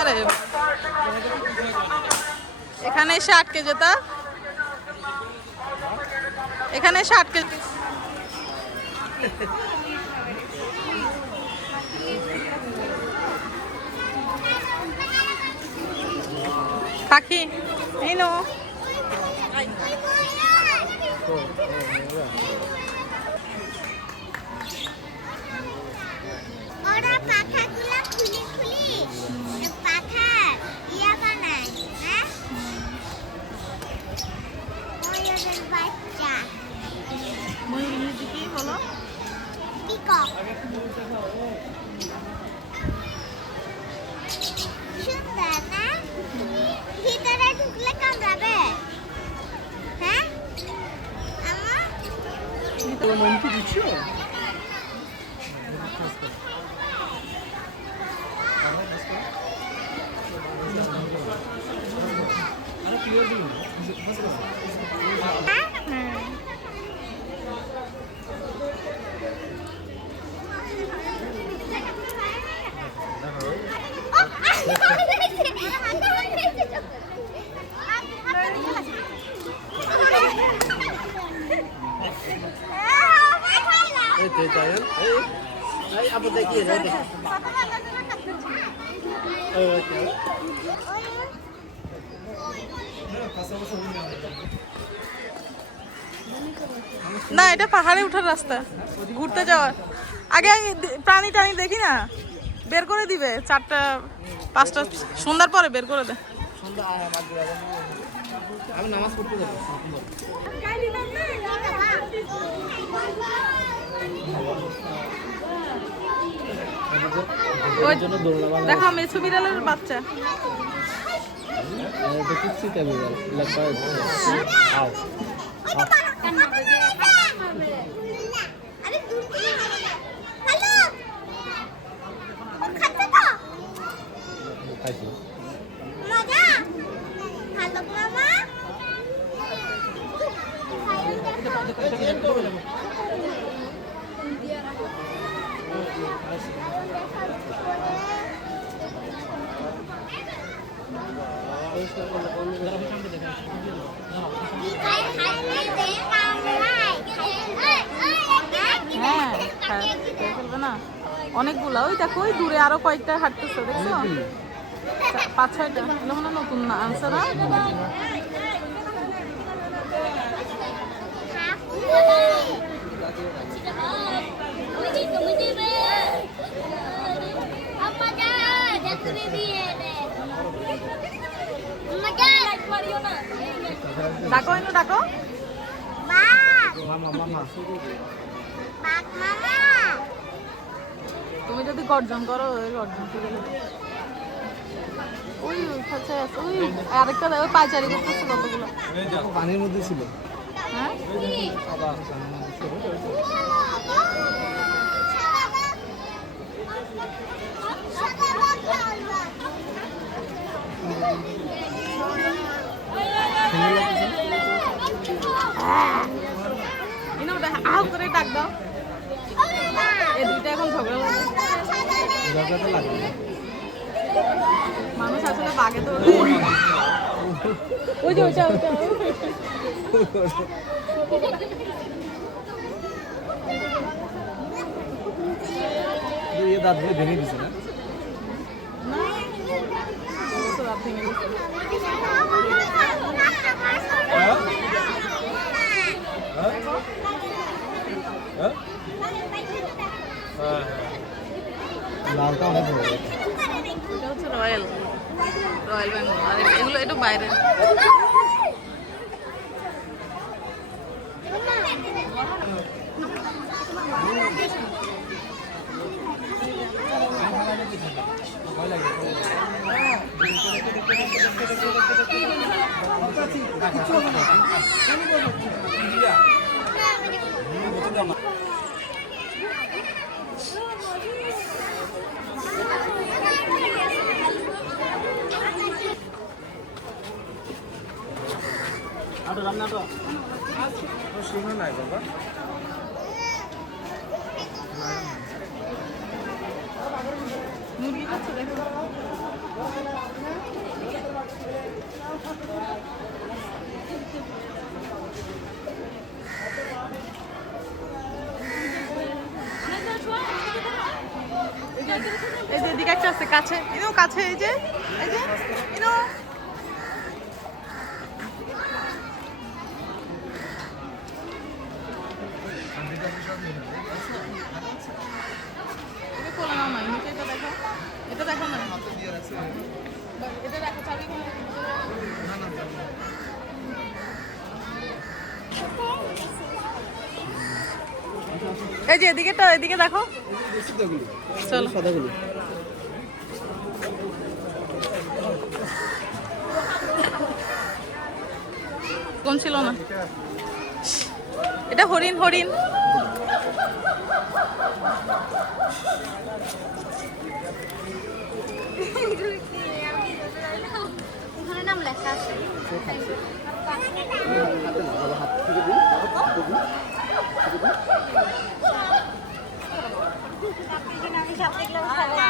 আরে এখানে এসে আটকে যেত, এখানে এসে আটকে পাখি এই নো কি হলো ভিতরে ঢুকলে কামড়াবে। হ্যাঁ apa tadi ya? না এটা পাহাড়ে ওঠার রাস্তা, ঘুরতে যাওয়ার আগে প্রাণী টানি দেখি না, বের করে দিবে 4টা 5টা সন্ধ্যার পরে বের করে দে। আমি নামাজ পড়তে যাব। দেখো মেছু বিড়ালের বাচ্চা। না অনেকগুলা, ওই দেখো ওই দূরে আরো কয়েকটা হাঁটতেছে, দেখছো 5-6টা মনে নতুন না আনছে না। ডাকো এনো ডাকো, তুমি যদি গর্জন করো ওই গর্জন ওই কাছে আছে, ওই আরেকটা ওই পায়চারি করতেছে কতগুলো পানির মধ্যে ছিল। হ্যাঁ আহ করে ডাক দাও, এই দুইটা এখন ঝগড়া লাগে। মানুষ আসলে বাগে তো ওই যে ওইটা ওইটা দাঁত ভেঙে দিছে না, দাঁত ভেঙে দিচ্ছে। লালটা অনেক বড়, এটা হচ্ছে রয়্যাল বেঙ্গল, আর এগুলো একটু বাইরে। মুরগি দেখো। এই যে এদিকে একটা আছে কাছে, ইনো কাছে, এই যে ইনো। এটা খোলা নাও না, নিচে এটা দেখো, এটা দেখো না, এটা দেখো চাবি কোথায়? এই যে এদিকেটা, এদিকে দেখো। চলো সাদাগুলো কোন ছিল না, এটা হরিণ, হরিণ। ওখানে নাম লেখা আছে। হাত থেকে দিই আমি সব দেখলাম